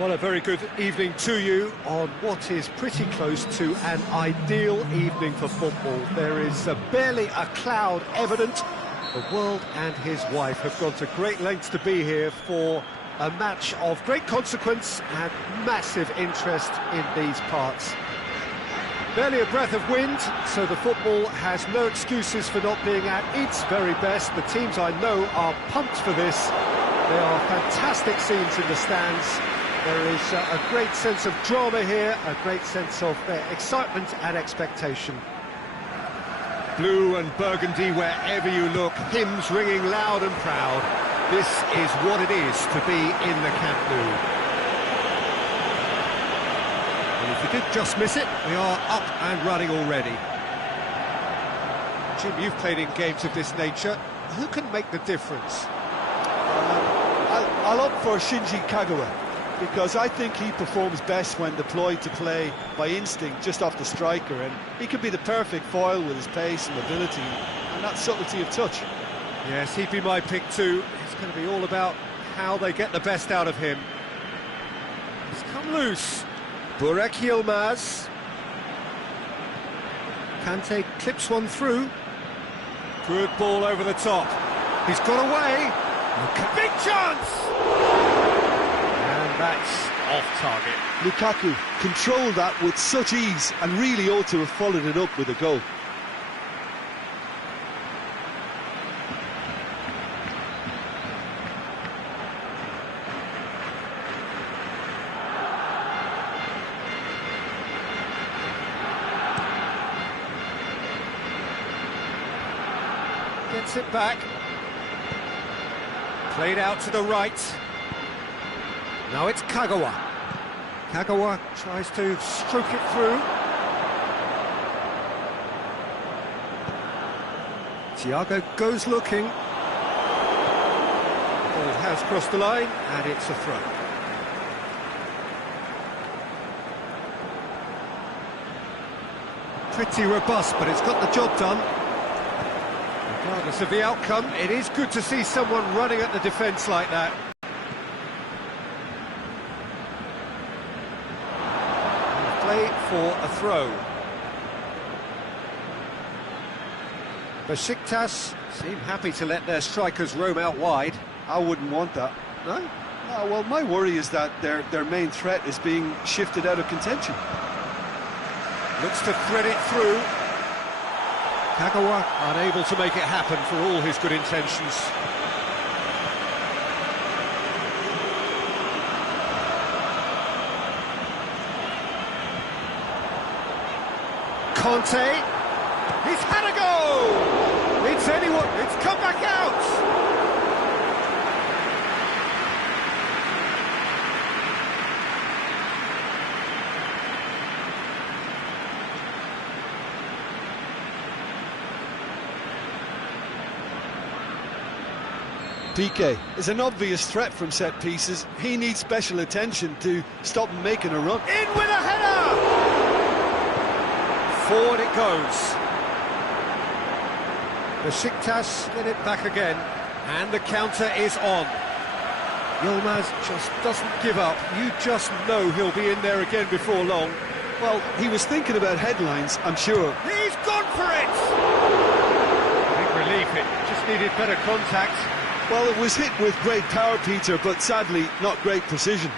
Well, a very good evening to you on what is pretty close to an ideal evening for football. There is barely a cloud evident. The world and his wife have gone to great lengths to be here for a match of great consequence and massive interest in these parts. Barely a breath of wind, so the football has no excuses for not being at its very best. The teams I know are pumped for this. There are fantastic scenes in the stands. There is a great sense of drama here, a great sense of excitement and expectation. Blue and burgundy wherever you look, hymns ringing loud and proud. This is what it is to be in the Camp Nou. And if you did just miss it, we are up and running already. Jim, you've played in games of this nature. Who can make the difference? I'll opt for Shinji Kagawa, because I think he performs best when deployed to play by instinct just off the striker, and he could be the perfect foil with his pace and mobility and that subtlety of touch. Yes, he'd be my pick too. It's going to be all about how they get the best out of him. He's come loose. Burak Yilmaz. Kante clips one through. Good ball over the top. He's got away. Big chance! And that's off target. Lukaku controlled that with such ease and really ought to have followed it up with a goal. Gets it back. Played out to the right. Now it's Kagawa. Kagawa tries to stroke it through. Thiago goes looking. Ball has crossed the line, and it's a throw. Pretty robust, but it's got the job done. Regardless of the outcome, it is good to see someone running at the defence like that. Play for a throw. Besiktas seem happy to let their strikers roam out wide. I wouldn't want that. No? No, well, my worry is that their main threat is being shifted out of contention. Looks to thread it through. Kagawa unable to make it happen for all his good intentions. Conte, he's had a go! It's anyone, it's come back out! Piqué is an obvious threat from set pieces. He needs special attention to stop him making a run. In with a header! Forward it goes. Besiktas get it back again, and the counter is on. Yilmaz just doesn't give up. You just know he'll be in there again before long. Well, he was thinking about headlines, I'm sure. He's gone for it! Big relief, it just needed better contact. Well, it was hit with great power, Peter, but sadly, not great precision.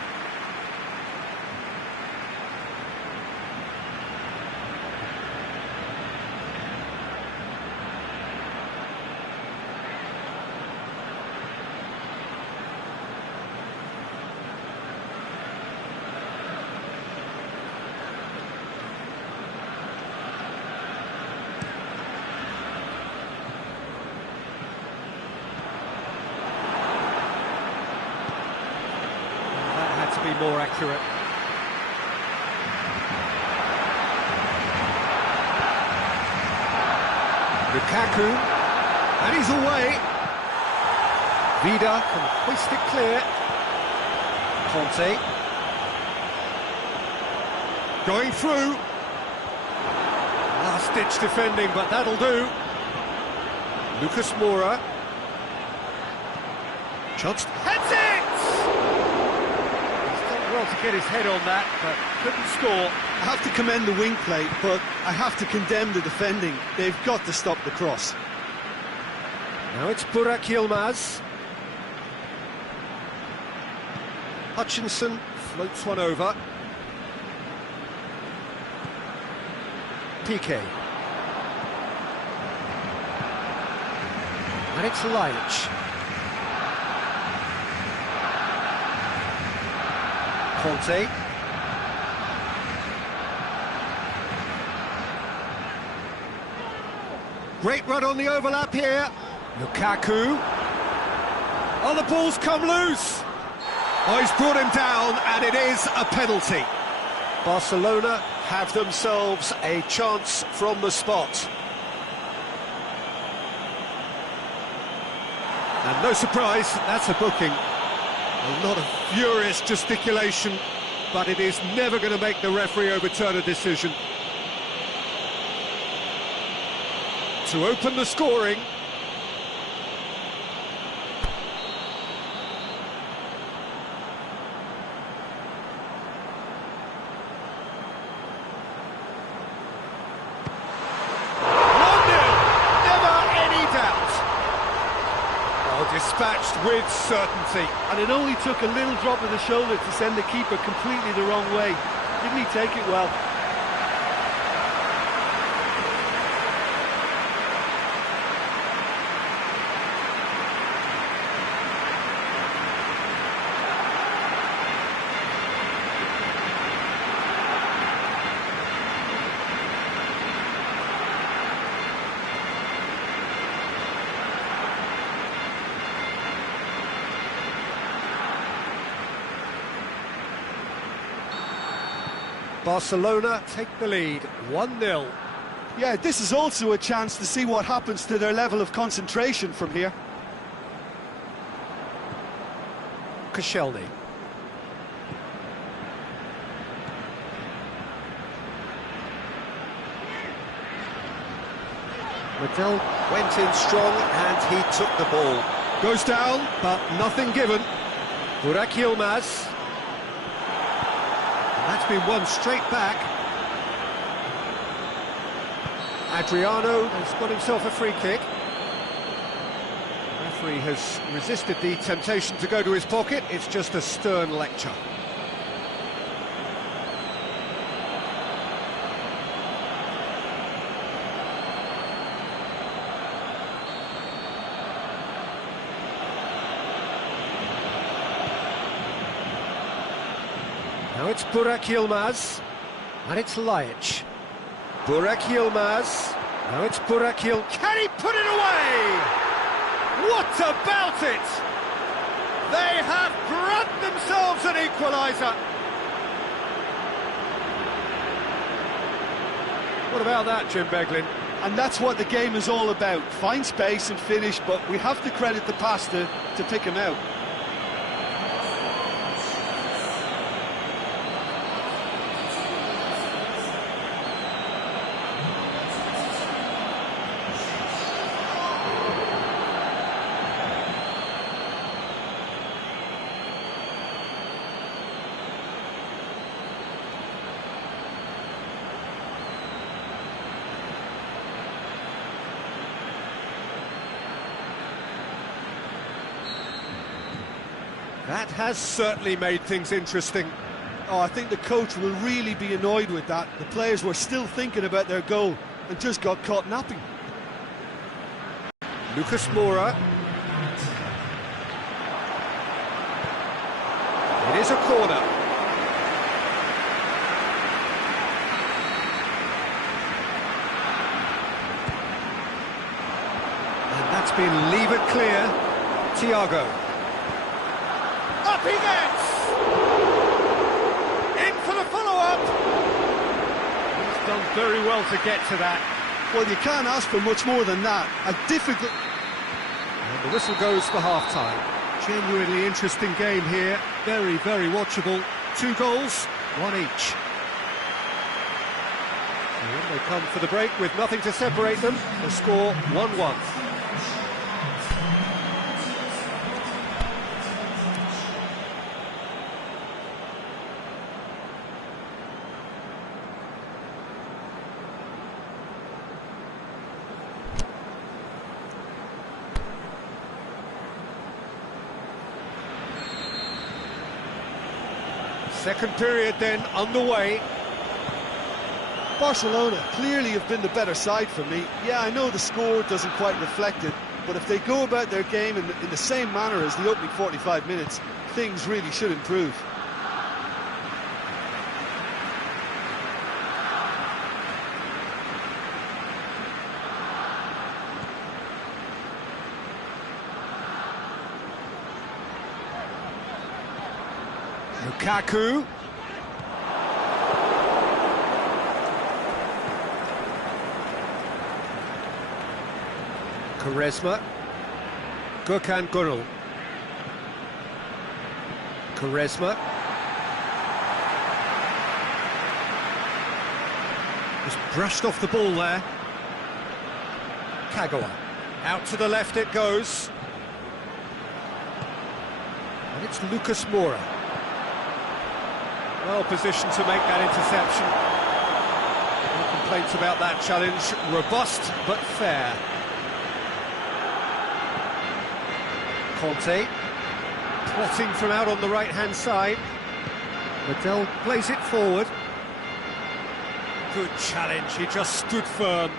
To be more accurate. Lukaku, and he's away. Vida can hoist it clear. Conte going through. Last-ditch defending, but that'll do. Lucas Moura. Chance, heads it! well to get his head on that, but couldn't score. I have to commend the wing play, but I have to condemn the defending. They've got to stop the cross. Now it's Burak Yilmaz. Hutchinson floats one over. Piqué. And it's Laic. Conte. Great run on the overlap here. Lukaku. Oh, the ball's come loose. Oh, he's brought him down, and it is a penalty. Barcelona have themselves a chance from the spot. And no surprise, that's a booking. A lot of furious gesticulation, but it is never going to make the referee overturn a decision. To open the scoring. Dispatched with certainty. And it only took a little drop of the shoulder to send the keeper completely the wrong way. Didn't he take it well? Barcelona take the lead, 1-0. Yeah, this is also a chance to see what happens to their level of concentration from here. Koscielny. Medel went in strong and he took the ball. Goes down, but nothing given. Burak Yilmaz. That's been won straight back. Adriano has got himself a free kick. The referee has resisted the temptation to go to his pocket. It's just a stern lecture. Now it's Burak Yilmaz, and it's Laic. Burak Yilmaz, now it's Burak Yilmaz. Can he put it away? What about it? They have grabbed themselves an equaliser. What about that, Jim Beglin? And that's what the game is all about. Find space and finish, but we have to credit the passer to pick him out. That has certainly made things interesting. Oh, I think the coach will really be annoyed with that. The players were still thinking about their goal and just got caught napping. Lucas Moura. It is a corner. And that's been levered clear. Thiago. Up he gets! In for the follow-up! He's done very well to get to that. Well, you can't ask for much more than that. A difficult... And the whistle goes for half-time. Genuinely interesting game here. Very, very watchable. 2 goals, 1 each. And when they come for the break with nothing to separate them, the score 1-1. Second period then underway. Barcelona clearly have been the better side for me. Yeah, I know the score doesn't quite reflect it, but if they go about their game in the same manner as the opening 45 minutes, things really should improve. Lukaku. Quaresma. Gökhan Gönül. Quaresma. Just brushed off the ball there. Kagawa. Out to the left it goes. And it's Lucas Moura. Well positioned to make that interception. No complaints about that challenge. Robust but fair. Conte, plotting from out on the right-hand side. Medel plays it forward. Good challenge, he just stood firm.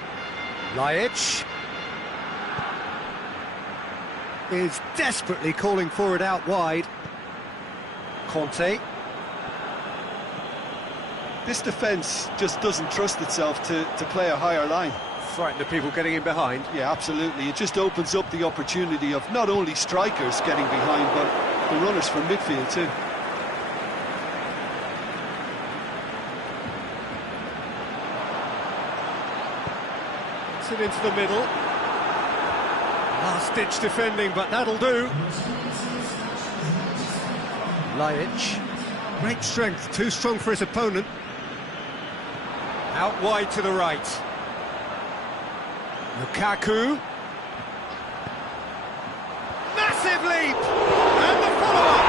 Laic is desperately calling for it out wide. Conte. This defence just doesn't trust itself to play a higher line. Frighten the people getting in behind. Yeah, absolutely. It just opens up the opportunity of not only strikers getting behind, but the runners from midfield too. It's it into the middle. Last-ditch defending, but that'll do. Laic. Great strength, too strong for his opponent. Out wide to the right. Lukaku. Massive leap! And the follow-up!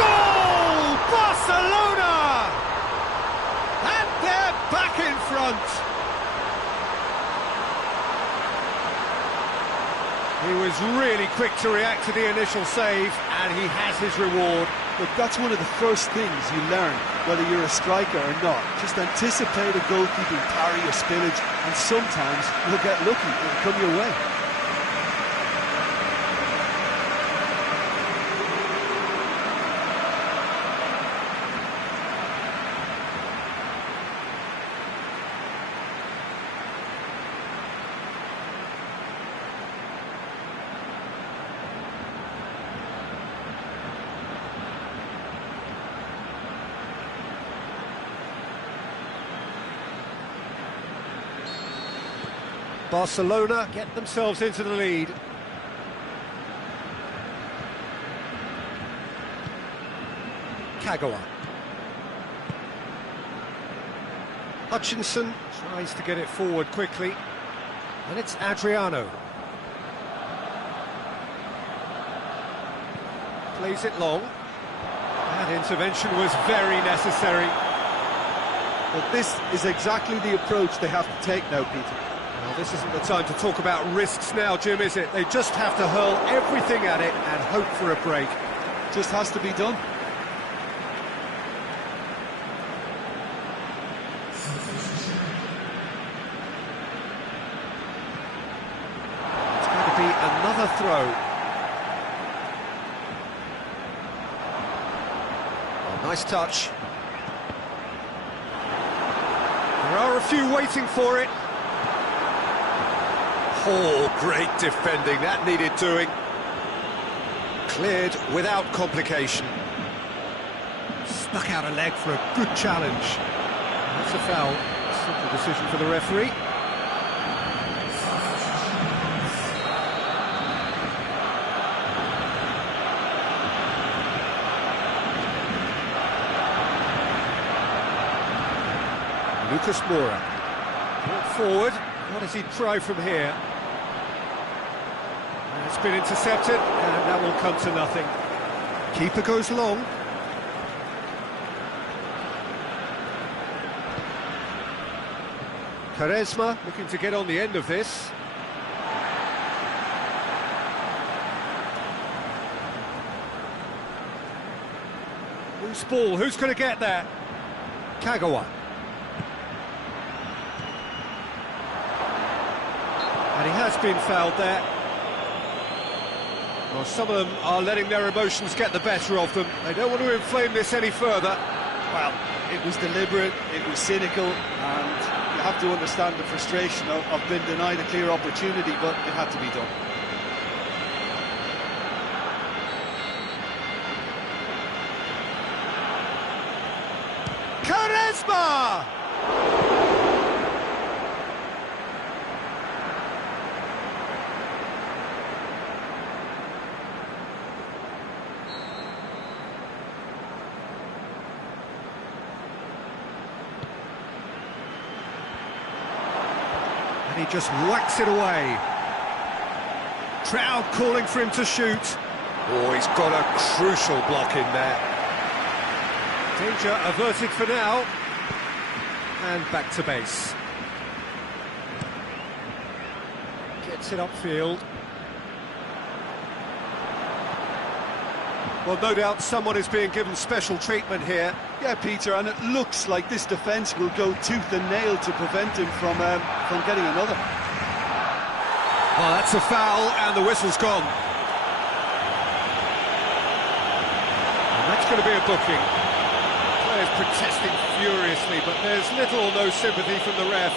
Goal! Barcelona! And they're back in front. He was really quick to react to the initial save, and he has his reward. Look, that's one of the first things you learn, whether you're a striker or not. Just anticipate a goalkeeping parry or spillage, and sometimes you'll get lucky, it'll come your way. Barcelona get themselves into the lead. Kagawa. Hutchinson tries to get it forward quickly. And it's Adriano. Plays it long. That intervention was very necessary. But this is exactly the approach they have to take now, Peter. Well, this isn't the time to talk about risks now, Jim, is it? They just have to hurl everything at it and hope for a break. Just has to be done. It's going to be another throw. Oh, nice touch. There are a few waiting for it. Oh, great defending, that needed doing. Cleared without complication. Stuck out a leg for a good challenge. That's a foul. Simple decision for the referee. Lucas Moura. Brought forward. What does he try from here? It's been intercepted, and that will come to nothing. Keeper goes long. Quaresma looking to get on the end of this. Loose ball, who's going to get there? Kagawa. And he has been fouled there. Well, some of them are letting their emotions get the better of them. They don't want to inflame this any further. Well, it was deliberate, it was cynical, and you have to understand the frustration of being denied a clear opportunity, but it had to be done. Quaresma! And he just whacks it away. Crowd calling for him to shoot. Oh, he's got a crucial block in there. Danger averted for now. And back to base. Gets it upfield. Well, no doubt someone is being given special treatment here. Yeah, Peter, and it looks like this defence will go tooth and nail to prevent him from getting another. Oh, that's a foul, and the whistle's gone. And that's going to be a booking. Players protesting furiously, but there's little or no sympathy from the ref.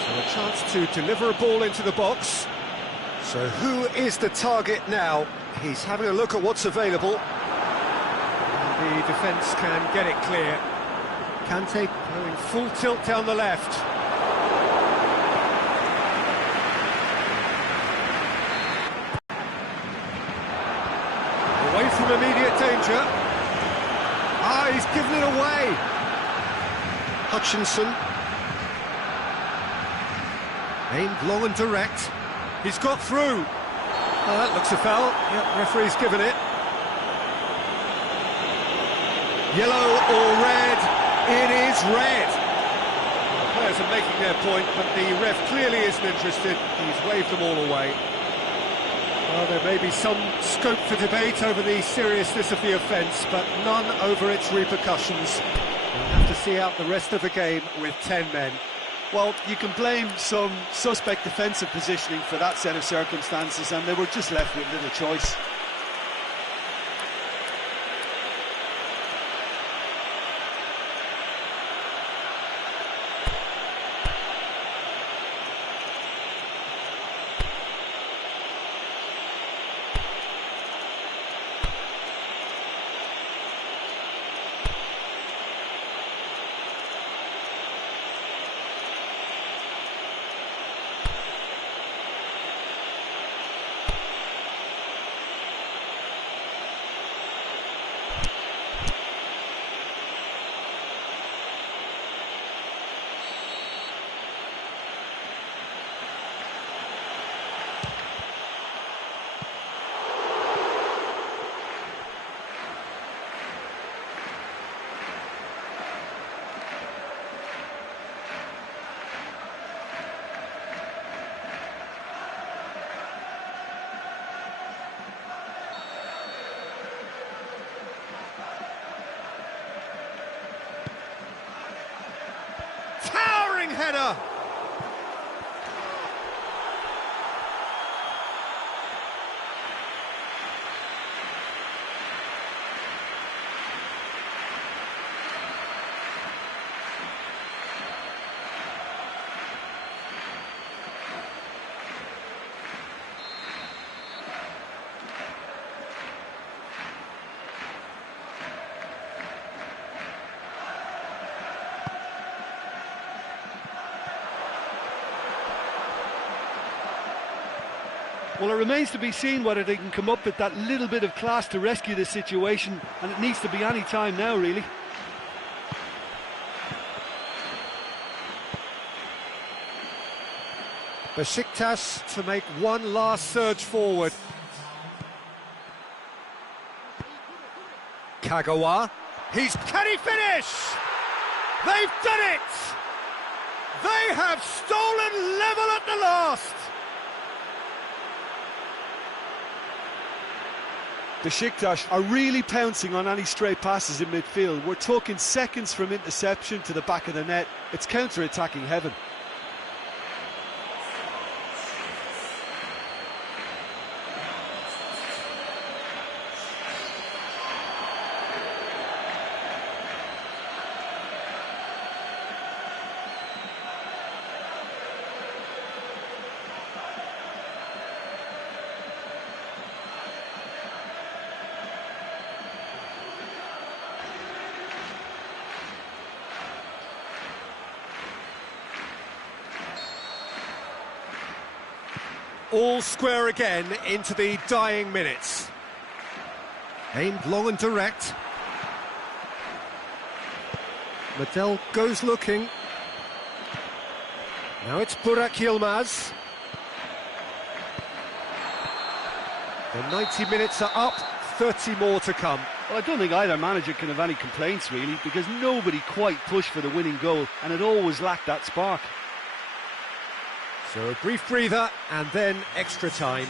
So a chance to deliver a ball into the box. So who is the target now? He's having a look at what's available. And the defence can get it clear. Kante going full tilt down the left. Away from immediate danger. Ah, he's given it away. Hutchinson. Aimed long and direct. He's got through. Oh, that looks a foul. Yep, referee's given it. Yellow or red? It is red. The players are making their point, but the ref clearly isn't interested. He's waved them all away. Well, there may be some scope for debate over the seriousness of the offence, but none over its repercussions. We'll have to see out the rest of the game with 10 men. Well, you can blame some suspect defensive positioning for that set of circumstances, and they were just left with little choice. Header. Well, it remains to be seen whether they can come up with that little bit of class to rescue this situation, and it needs to be any time now, really. Besiktas to make one last surge forward. Kagawa. Can he finish? They've done it! They have stolen level at the last! Besiktas are really pouncing on any stray passes in midfield. We're talking seconds from interception to the back of the net. It's counter-attacking heaven. All square again into the dying minutes. Aimed long and direct. Medel goes looking. Now it's Burak Yilmaz. The 90 minutes are up, 30 more to come. Well, I don't think either manager can have any complaints, really, because nobody quite pushed for the winning goal, and it always lacked that spark. So a brief breather, and then extra time.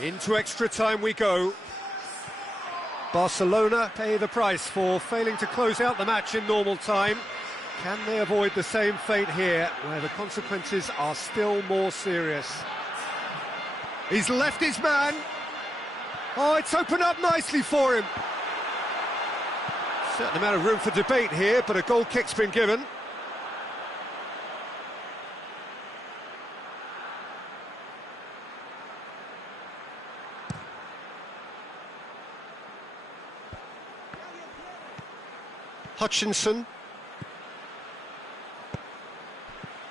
Into extra time we go. Barcelona pay the price for failing to close out the match in normal time. Can they avoid the same fate here, where the consequences are still more serious? He's left his man. Oh, it's opened up nicely for him. Certain amount of room for debate here, but a goal kick's been given. Hutchinson.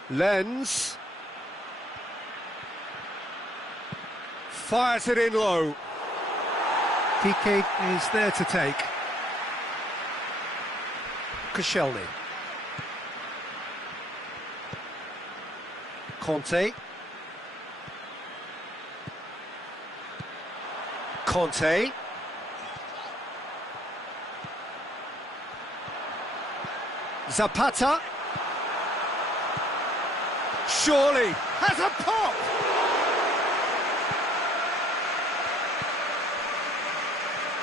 Lenz. Fires it in low. Piqué is there to take. Koscielny. Conte. Conte. Zapata. Surely has a pop.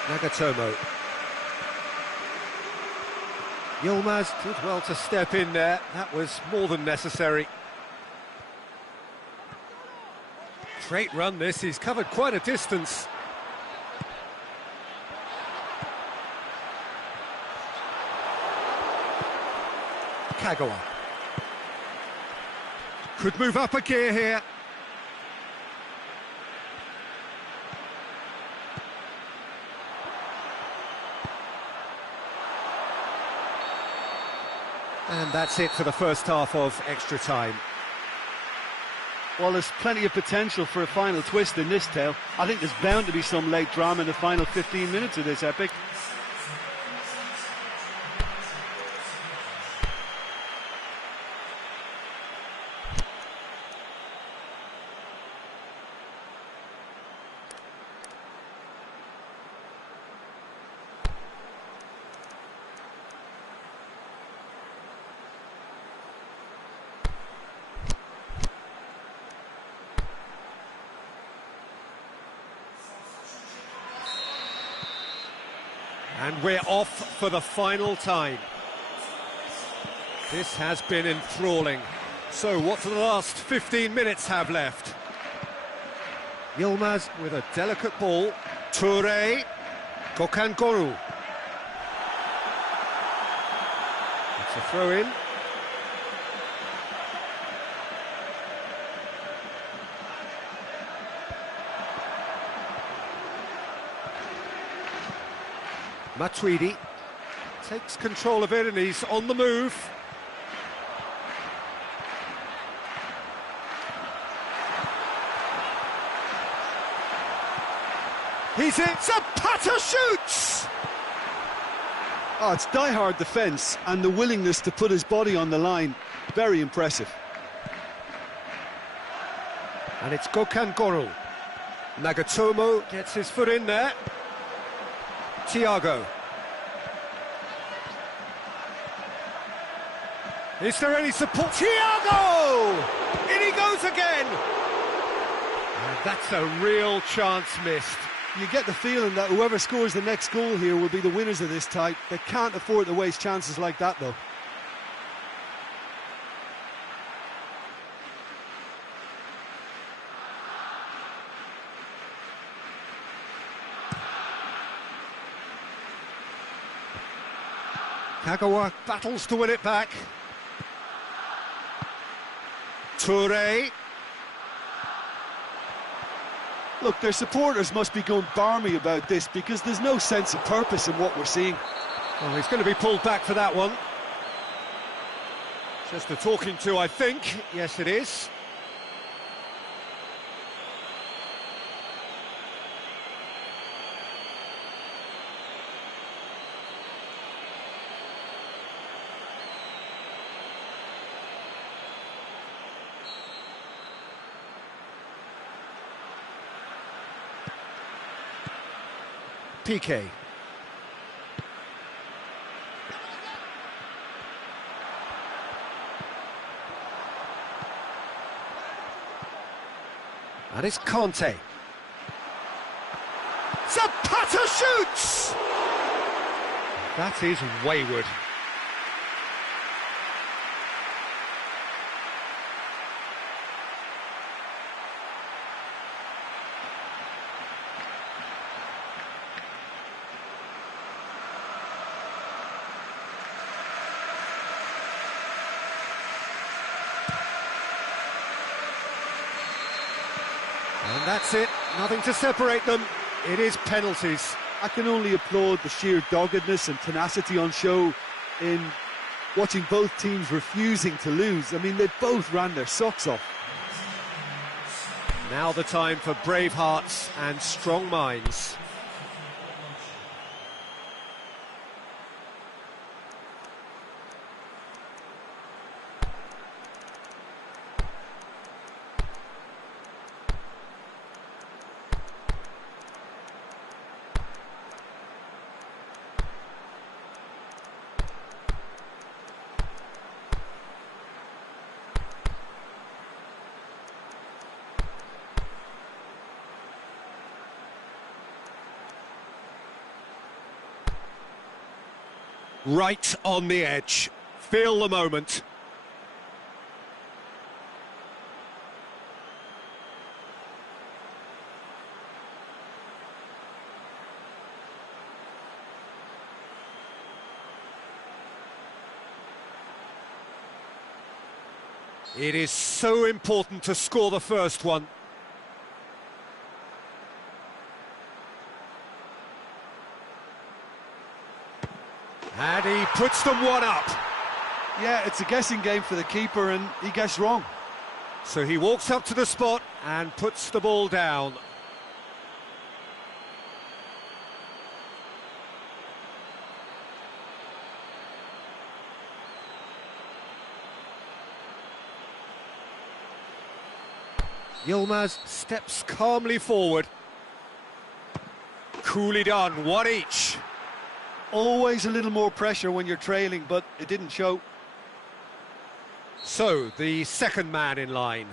Nagatomo. Yilmaz did well to step in there. That was more than necessary. Great run this, he's covered quite a distance. Kagawa. Could move up a gear here. And that's it for the first half of extra time. Well, there's plenty of potential for a final twist in this tale. I think there's bound to be some late drama in the final 15 minutes of this epic. And we're off for the final time. This has been enthralling. So what do the last 15 minutes have left? Yilmaz with a delicate ball. Touré. Gökhan Gönül. It's a throw-in. Matuidi takes control of it and he's on the move. He's in, Zapata shoots! Oh, it's die-hard defence and the willingness to put his body on the line. Very impressive. And it's Gökhan Gönül. Nagatomo gets his foot in there. Thiago. Is there any support? Thiago! In he goes again! And that's a real chance missed. You get the feeling that whoever scores the next goal here will be the winners of this tie. They can't afford to waste chances like that, though. Kagawa battles to win it back. Touré. Look, their supporters must be going barmy about this because there's no sense of purpose in what we're seeing. Oh, he's going to be pulled back for that one. Just a talking to, I think. Yes, it is. Piqué. And it's Conte. Zapata shoots! That is wayward. And that's it, nothing to separate them. It is penalties. I can only applaud the sheer doggedness and tenacity on show in watching both teams refusing to lose. I mean, they both ran their socks off. Now the time for brave hearts and strong minds. Right on the edge. Feel the moment. It is so important to score the first one. And he puts them one up. Yeah, it's a guessing game for the keeper and he guessed wrong. So he walks up to the spot and puts the ball down. Yilmaz steps calmly forward. Coolly done, one each. Always a little more pressure when you're trailing, but it didn't show. So, the second man in line.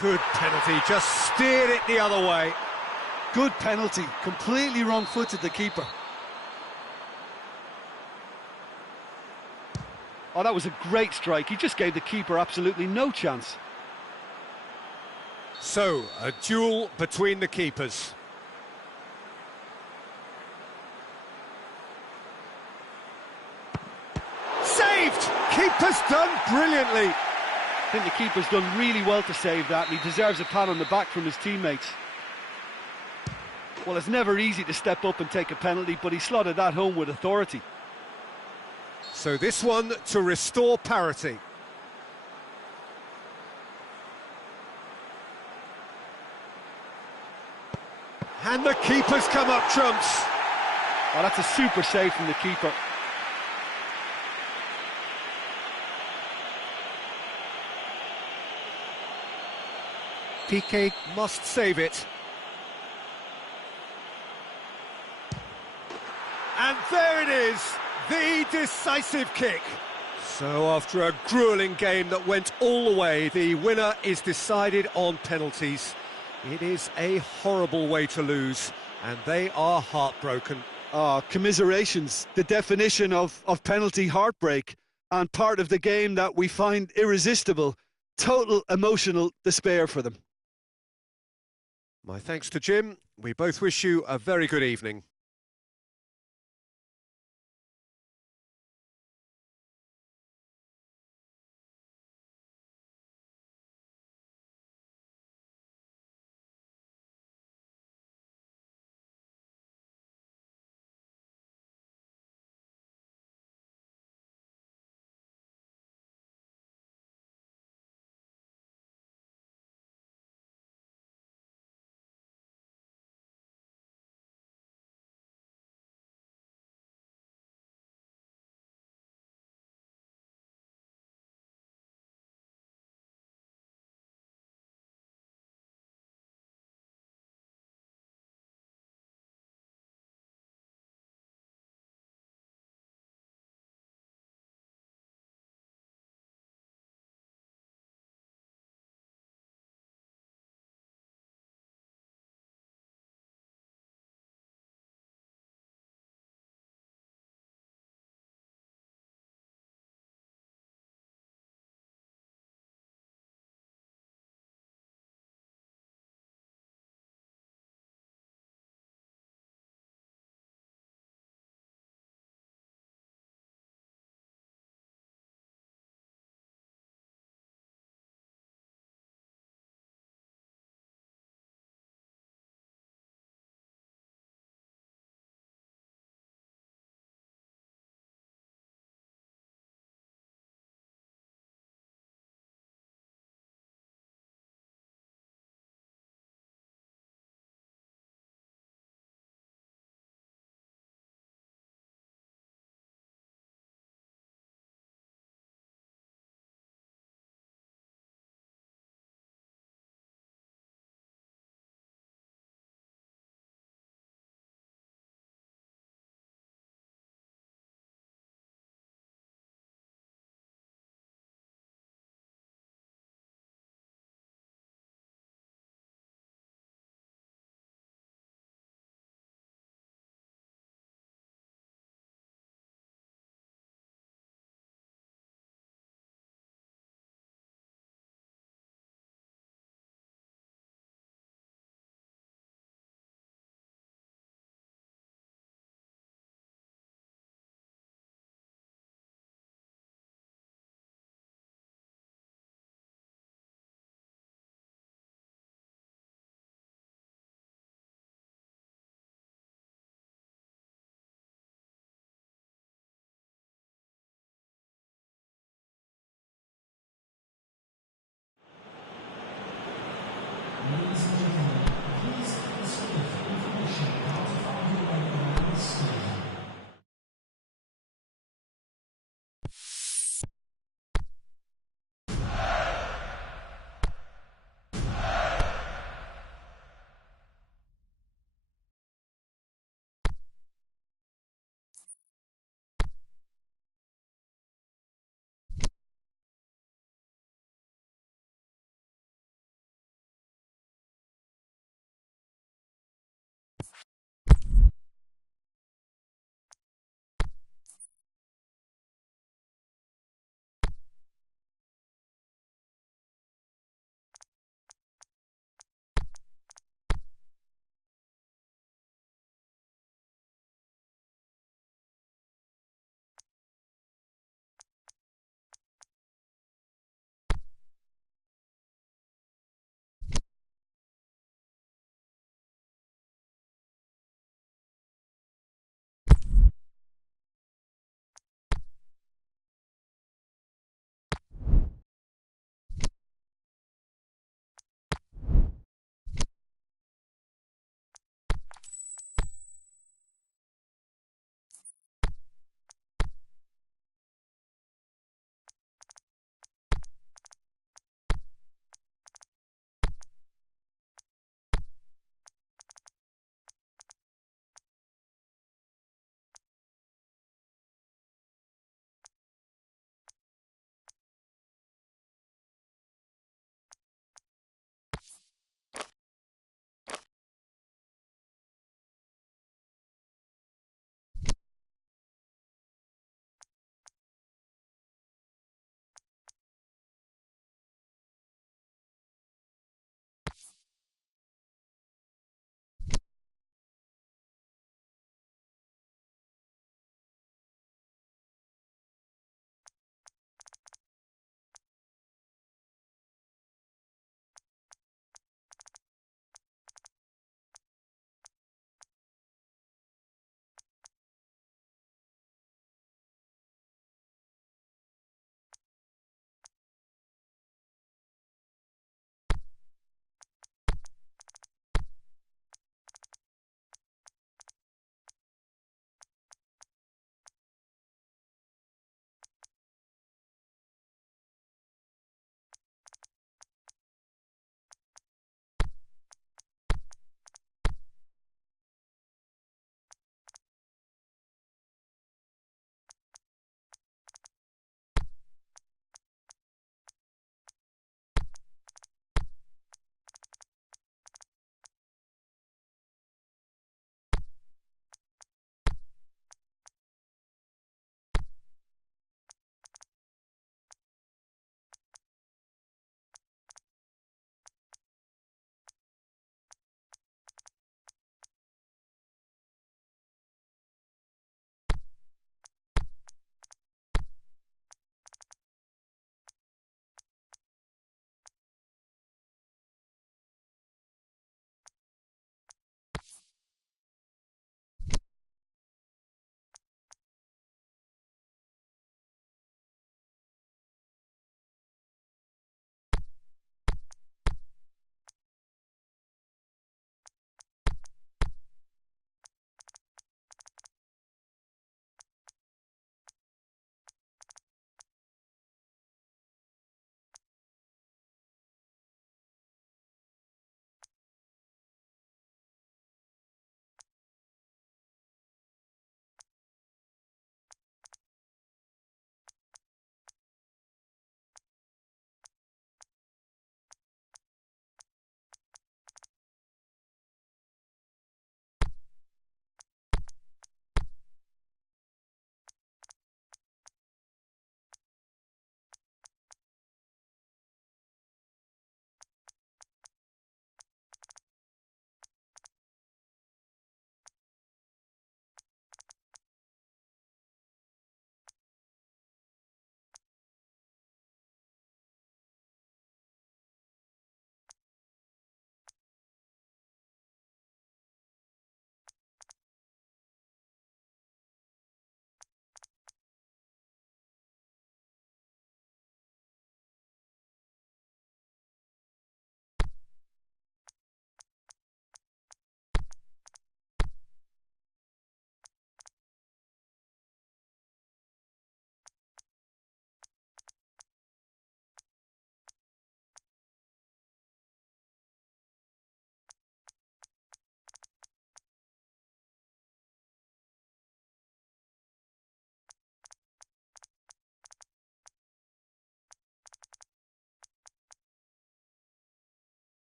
Good penalty, just steered it the other way. Good penalty, completely wrong-footed the keeper. Oh, that was a great strike. He just gave the keeper absolutely no chance. So, a duel between the keepers. Saved! Keeper's done brilliantly. I think the keeper's done really well to save that, and he deserves a pat on the back from his teammates. Well, it's never easy to step up and take a penalty, but he slotted that home with authority. So this one to restore parity. And the keeper's come up trumps. Oh, that's a super save from the keeper. Piqué must save it. And there it is, the decisive kick. So after a gruelling game that went all the way, the winner is decided on penalties. It is a horrible way to lose, and they are heartbroken. Commiserations, the definition of penalty heartbreak, and part of the game that we find irresistible. Total emotional despair for them. My thanks to Jim. We both wish you a very good evening.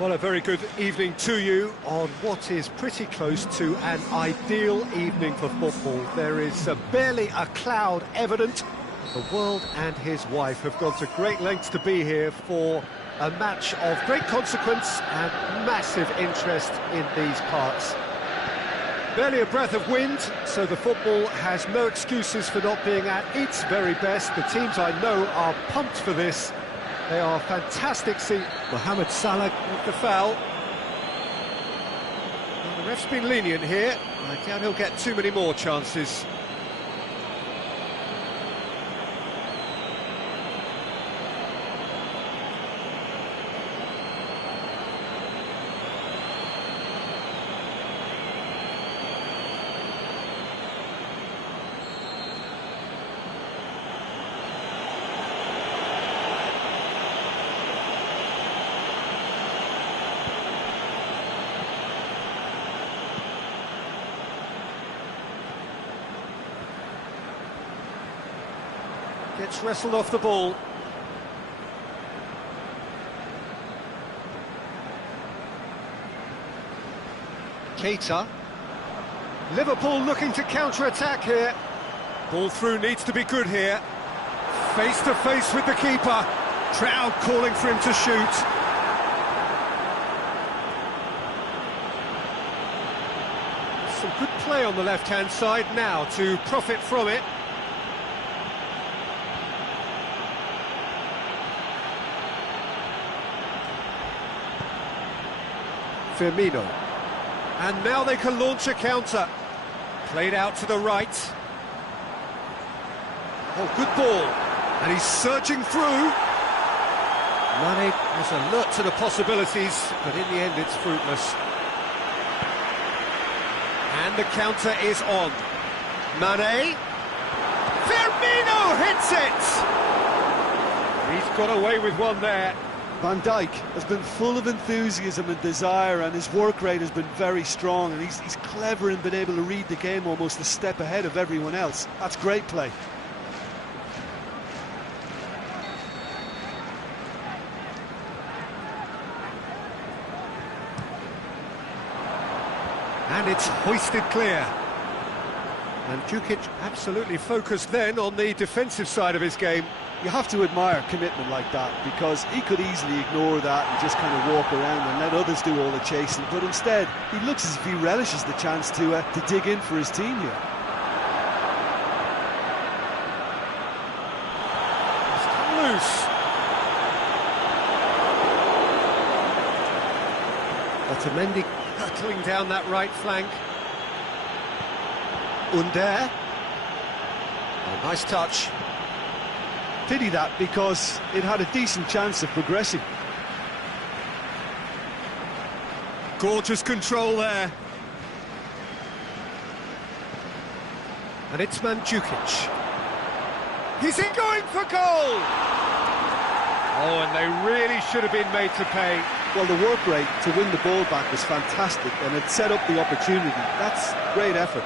Well, a very good evening to you on what is pretty close to an ideal evening for football. There is barely a cloud evident. The world and his wife have gone to great lengths to be here for a match of great consequence and massive interest in these parts. Barely a breath of wind, so the football has no excuses for not being at its very best. The teams I know are pumped for this. They are fantastic. See Mohamed Salah with the foul. Well, the ref's been lenient here. I doubt he'll get too many more chances. Gets wrestled off the ball. Keita. Liverpool looking to counter-attack here. Ball through needs to be good here. Face to face with the keeper. Crowd calling for him to shoot. Some good play on the left-hand side now to profit from it. Firmino. And now they can launch a counter. Played out to the right. Oh, good ball. And he's surging through. Mane was alert to the possibilities, but in the end it's fruitless. And the counter is on. Mane. Firmino hits it! He's got away with one there. Van Dijk has been full of enthusiasm and desire, and his work rate has been very strong, and he's clever in being able to read the game almost a step ahead of everyone else. That's great play. And it's hoisted clear. And Djukic absolutely focused then on the defensive side of his game. You have to admire commitment like that, because he could easily ignore that and just kind of walk around and let others do all the chasing, but instead he looks as if he relishes the chance to dig in for his team here. It's come loose. Otamendi hurtling down that right flank. Under. Oh, nice touch. Pity that, because it had a decent chance of progressing. Gorgeous control there. And it's Mandzukic. He's in going for goal! Oh, and they really should have been made to pay. Well, the work rate to win the ball back was fantastic, and it set up the opportunity. That's great effort.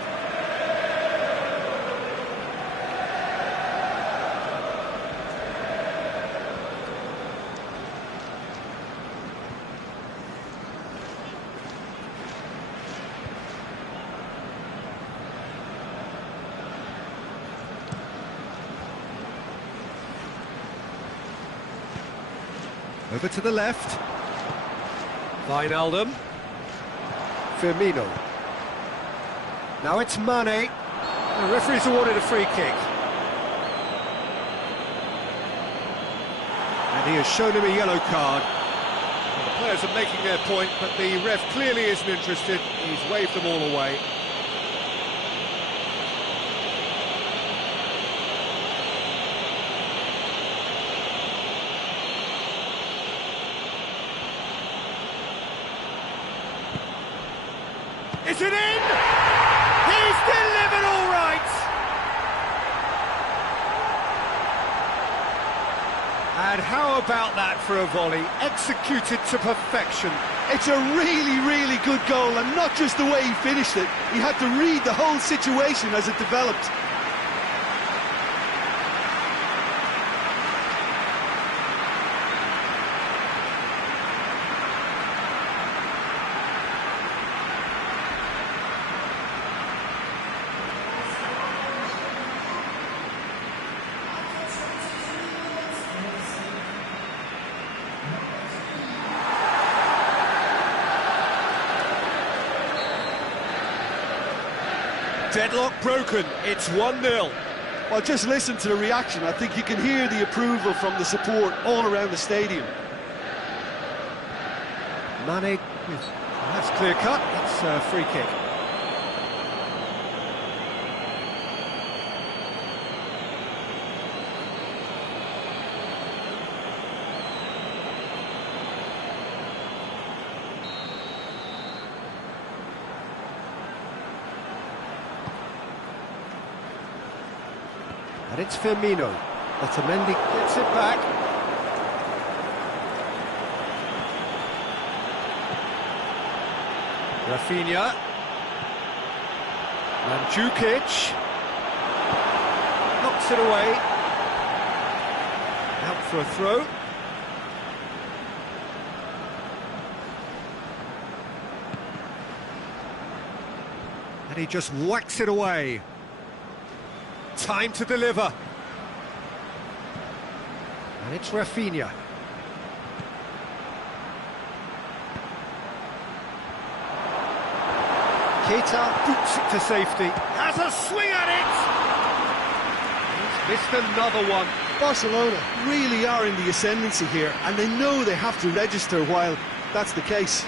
Over to the left. Wijnaldum. Firmino. Now it's Mane. The referee's awarded a free kick. And he has shown him a yellow card. Well, the players are making their point, but the ref clearly isn't interested. He's waved them all away. Is it in? He's delivered all right! And how about that for a volley? Executed to perfection. It's a really, really good goal, and not just the way he finished it. He had to read the whole situation as it developed. Deadlock broken, it's 1-0. Well, just listen to the reaction. I think you can hear the approval from the support all around the stadium. Mane, that's clear cut, it's a free kick. And it's Firmino. Otamendi gets it back. Rafinha. Mandzukic. Knocks it away. Out for a throw. And he just whacks it away. Time to deliver. And it's Rafinha. Keita boots it to safety. Has a swing at it! He's missed another one. Barcelona really are in the ascendancy here, and they know they have to register while that's the case.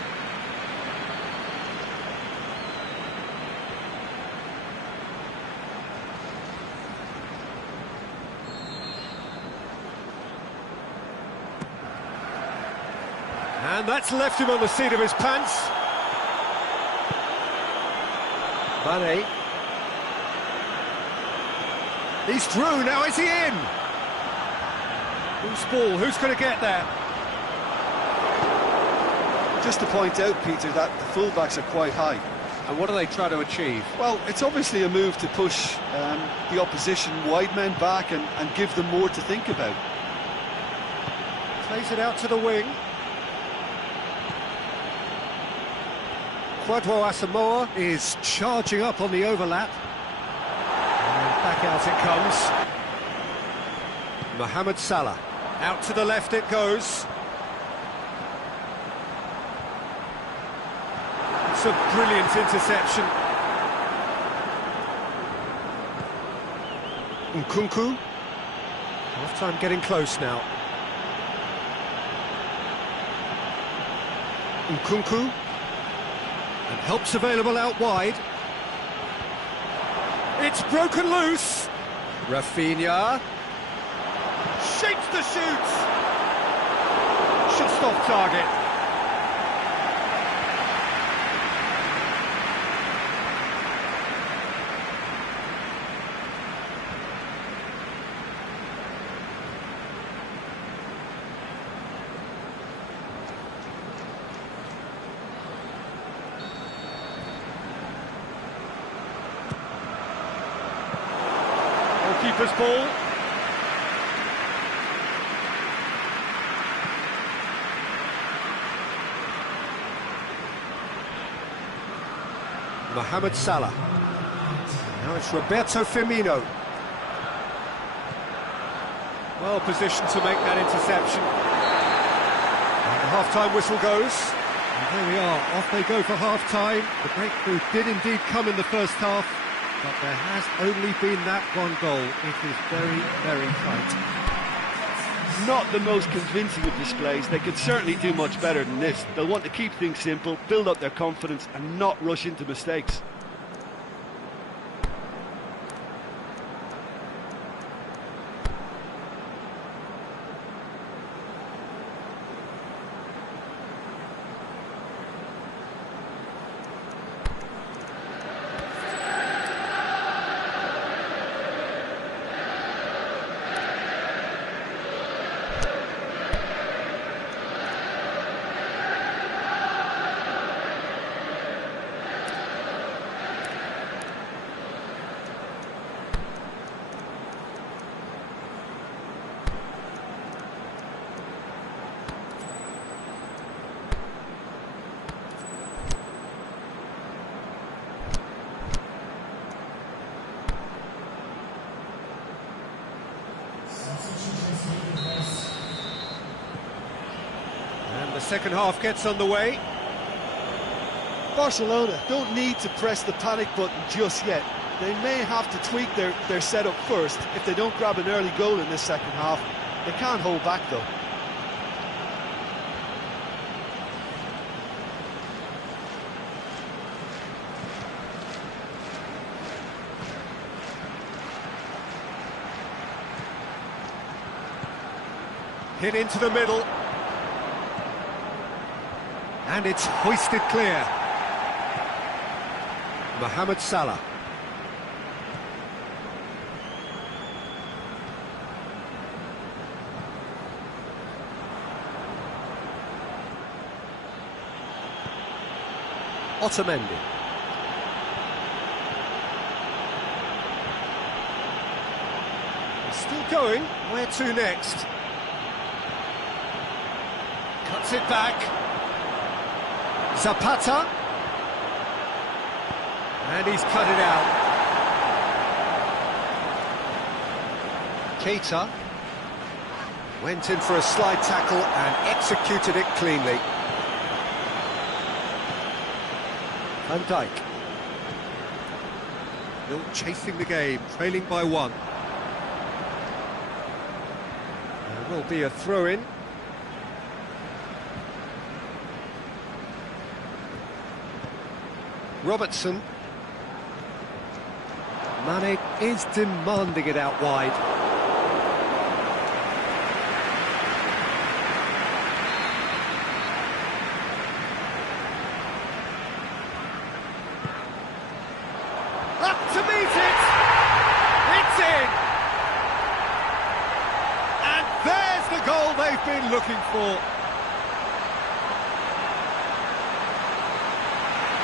And that's left him on the seat of his pants. Mane. He's through, now is he in? Who's ball, who's going to get there? Just to point out, Peter, that the fullbacks are quite high. And what do they try to achieve? Well, it's obviously a move to push the opposition wide men back and give them more to think about. Plays it out to the wing. Kwadwo Asamoah is charging up on the overlap. And back out it comes. Mohamed Salah. Out to the left it goes. It's a brilliant interception. Nkunku. Half-time getting close now. Nkunku. And help's available out wide. It's broken loose. Rafinha. Shapes the shoot. Just off target. Keeper's ball. Mohamed Salah. Now it's Roberto Firmino. Well positioned to make that interception. And the half-time whistle goes. And there we are, off they go for half-time. The breakthrough did indeed come in the first half. But there has only been that one goal. It is very, very tight. Not the most convincing of displays. They could certainly do much better than this. They'll want to keep things simple, build up their confidence and not rush into mistakes. The second half gets underway. Barcelona don't need to press the panic button just yet. They may have to tweak their setup first if they don't grab an early goal in this second half. They can't hold back though. Hit into the middle. And it's hoisted clear. Mohamed Salah. Otamendi. It's still going. Where to next? Cuts it back. Zapata. And he's cut it out. Keita went in for a slide tackle and executed it cleanly. Van Dijk. Still chasing the game, trailing by one. There will be a throw-in. Robertson. Mane is demanding it out wide. Up to meet it! It's in! And there's the goal they've been looking for.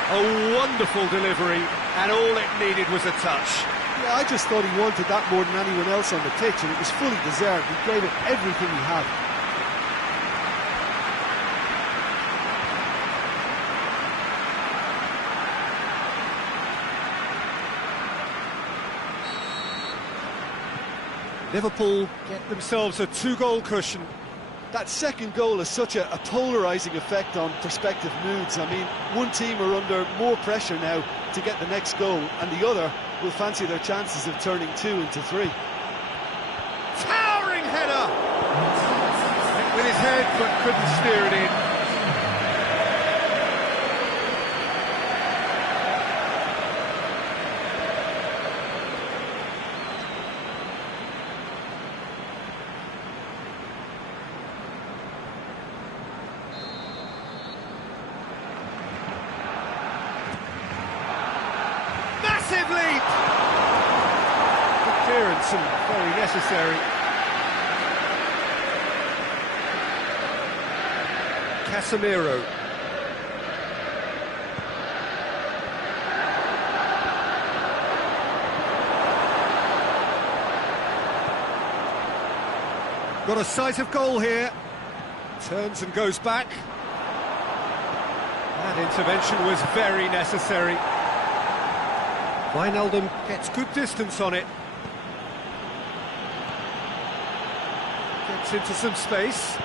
A wonderful delivery, and all it needed was a touch. Yeah, I just thought he wanted that more than anyone else on the pitch, and it was fully deserved. He gave it everything he had. Liverpool get themselves a two-goal cushion. That second goal has such a polarising effect on prospective moods. I mean, one team are under more pressure now to get the next goal, and the other will fancy their chances of turning 2 into 3. Towering header! Went with his head, but couldn't steer it in. Massive leap! Good clearance and very necessary. Casemiro. Got a sight of goal here. Turns and goes back. That intervention was very necessary. Wijnaldum gets good distance on it. Gets into some space.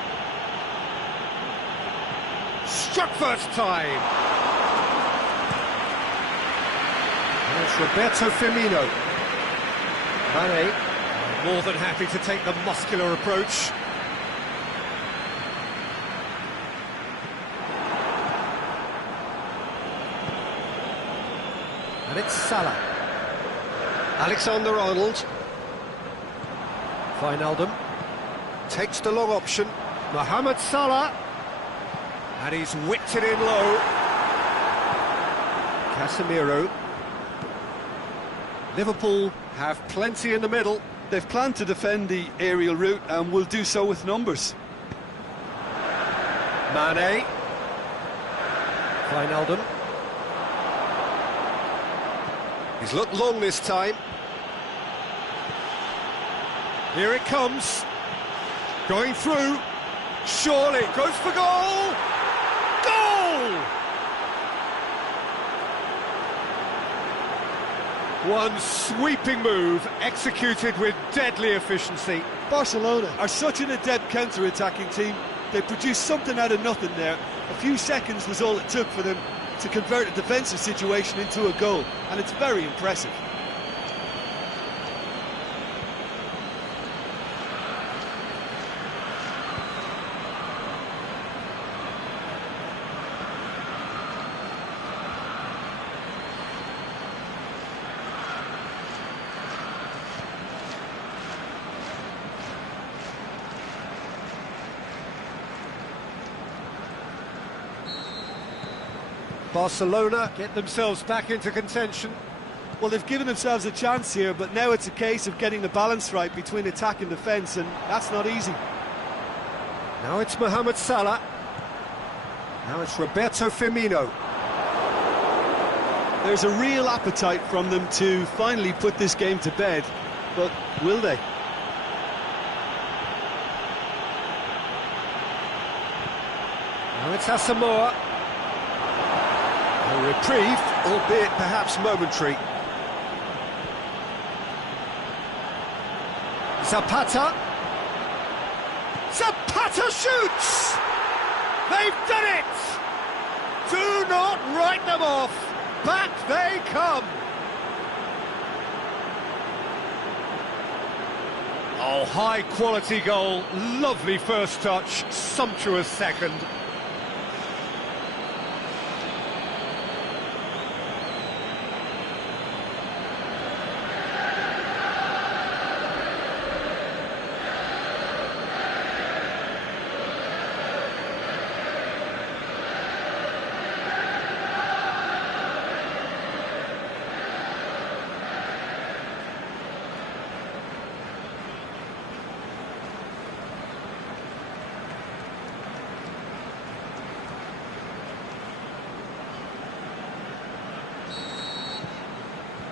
Struck first time. And it's Roberto Firmino. Mane, more than happy to take the muscular approach. And it's Salah. Alexander-Arnold. Wijnaldum takes the long option. Mohamed Salah. And he's whipped it in low. Casemiro. Liverpool have plenty in the middle. They've planned to defend the aerial route and will do so with numbers. Mane. Wijnaldum. He's looked long this time. Here it comes. Going through. Surely goes for goal. Goal! One sweeping move executed with deadly efficiency. Barcelona are such an adept counter-attacking team. They produced something out of nothing there. A few seconds was all it took for them to convert a defensive situation into a goal, and it's very impressive. Barcelona get themselves back into contention. Well, they've given themselves a chance here, but now it's a case of getting the balance right between attack and defence, and that's not easy. Now it's Mohamed Salah. Now it's Roberto Firmino. There's a real appetite from them to finally put this game to bed, but will they? Now it's Asamoah. A reprieve, albeit perhaps momentary. Zapata. Zapata shoots! They've done it! Do not write them off! Back they come! Oh, high-quality goal, lovely first touch, sumptuous second.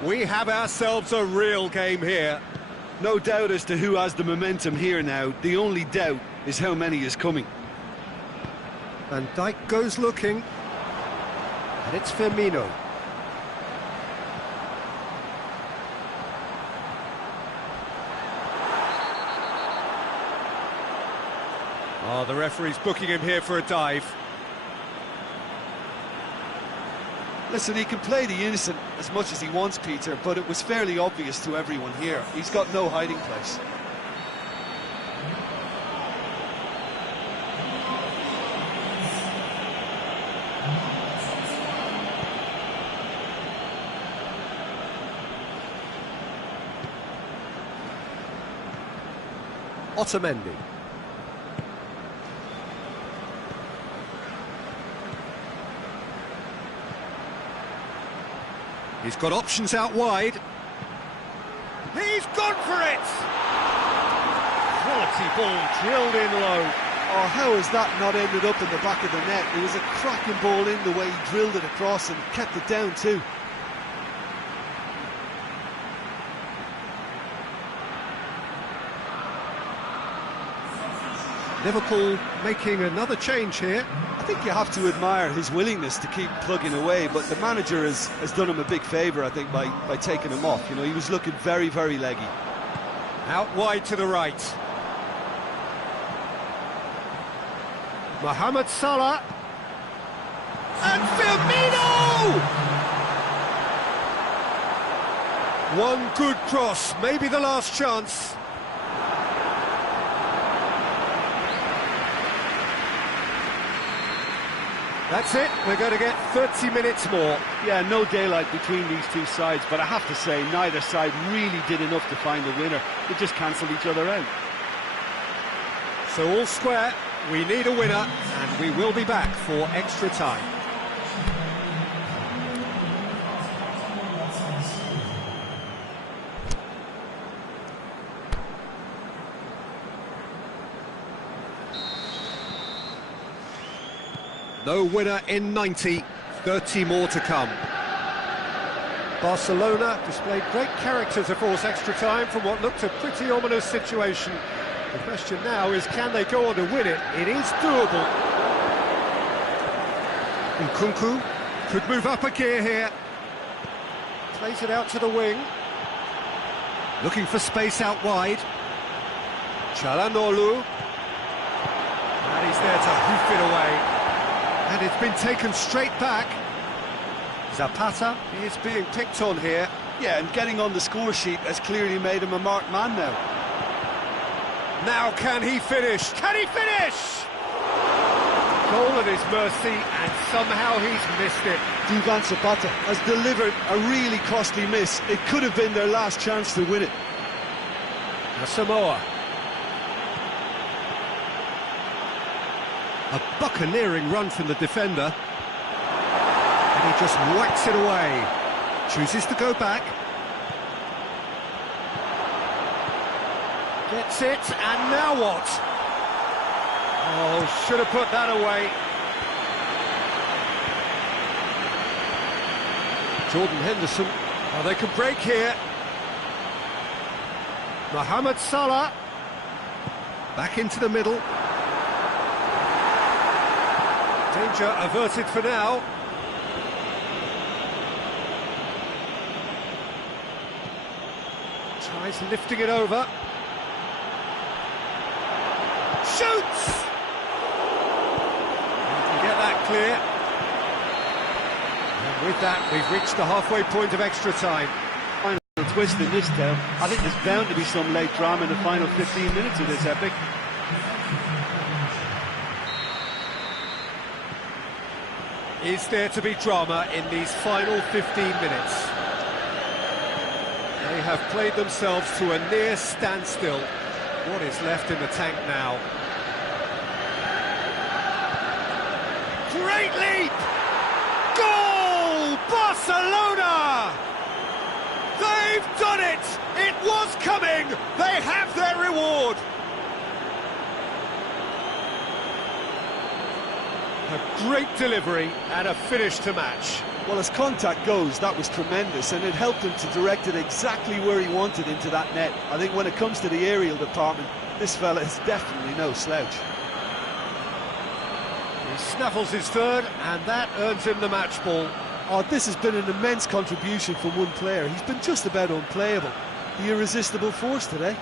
We have ourselves a real game here. No doubt as to who has the momentum here now. The only doubt is how many is coming. Van Dijk goes looking. And it's Firmino. Oh, the referee's booking him here for a dive. Listen, he can play the innocent as much as he wants, Peter, but it was fairly obvious to everyone here. He's got no hiding place. Otamendi. He's got options out wide. He's gone for it! Quality ball drilled in low. Oh, how has that not ended up in the back of the net? It was a cracking ball in the way he drilled it across and kept it down too. Liverpool making another change here. I think you have to admire his willingness to keep plugging away, but the manager has done him a big favour, I think, by taking him off. You know, he was looking very, very leggy. Out wide to the right. Mohamed Salah. And Firmino! One good cross, maybe the last chance. That's it, we're going to get 30 minutes more. Yeah, no daylight between these two sides, but I have to say, neither side really did enough to find a winner. They just cancelled each other out. So all square, we need a winner, and we will be back for extra time. No winner in 90, 30 more to come. Barcelona displayed great character to force extra time from what looked a pretty ominous situation. The question now is, can they go on to win it? It is doable. Nkunku could move up a gear here. Plays it out to the wing. Looking for space out wide. Çalhanoğlu. And he's there to hoof it away. And it's been taken straight back. Zapata is being picked on here. Yeah, and getting on the score sheet has clearly made him a marked man now. Now can he finish? Can he finish? Goal at his mercy, and somehow he's missed it. Duvan Zapata has delivered a really costly miss. It could have been their last chance to win it. Asamoah. A buccaneering run from the defender. He just whacks it away. Chooses to go back. Gets it, and now what? Oh, should have put that away. Jordan Henderson. Oh, they can break here. Mohamed Salah. Back into the middle. Danger averted for now. Tries lifting it over. Shoots! Can get that clear. And with that, we've reached the halfway point of extra time. Final twist in this tale. I think there's bound to be some late drama in the final 15 minutes of this epic. Is there to be drama in these final 15 minutes? They have played themselves to a near standstill. What is left in the tank now? Great leap! Goal! Barcelona! They've done it! It was coming! They have their reward! A great delivery and a finish to match. Well, as contact goes, that was tremendous, and it helped him to direct it exactly where he wanted into that net. I think when it comes to the aerial department, this fella is definitely no slouch. He snaffles his third, and that earns him the match ball. Oh, this has been an immense contribution from one player. He's been just about unplayable. The irresistible force today.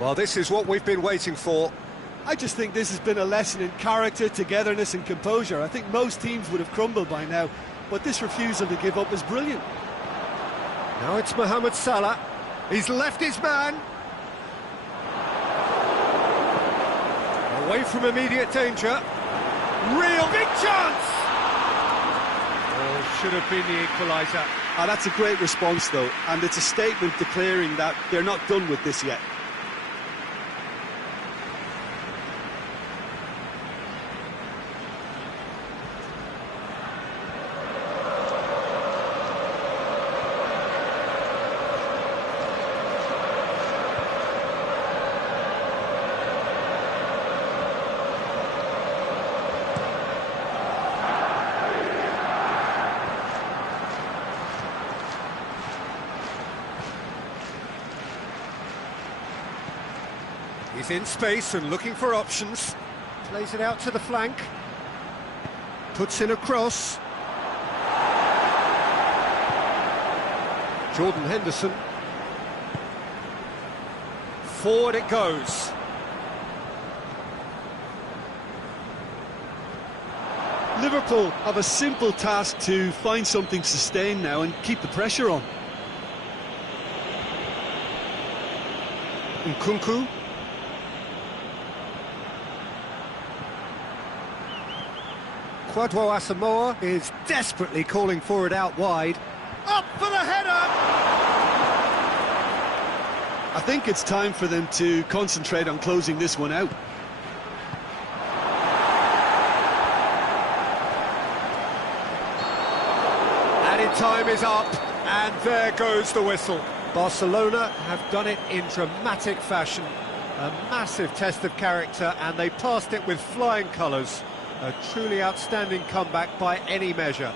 Well, this is what we've been waiting for. I just think this has been a lesson in character, togetherness and composure. I think most teams would have crumbled by now, but this refusal to give up is brilliant. Now it's Mohamed Salah. He's left his man. Away from immediate danger. Real big chance! Oh, should have been the equaliser. That's a great response, though, and it's a statement declaring that they're not done with this yet. He's in space and looking for options. Plays it out to the flank. Puts in a cross. Jordan Henderson. Forward it goes. Liverpool have a simple task to find something sustained now and keep the pressure on. Nkunku. Kwadwo Asamoah is desperately calling for it out wide. Up for the header! I think it's time for them to concentrate on closing this one out. Added time is up, and there goes the whistle. Barcelona have done it in dramatic fashion. A massive test of character, and they passed it with flying colours. A truly outstanding comeback by any measure.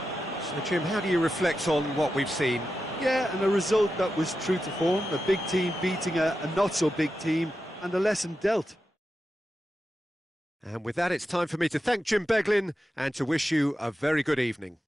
So, Jim, how do you reflect on what we've seen? Yeah, and a result that was true to form. A big team beating a not-so-big team, and a lesson dealt. And with that, it's time for me to thank Jim Beglin and to wish you a very good evening.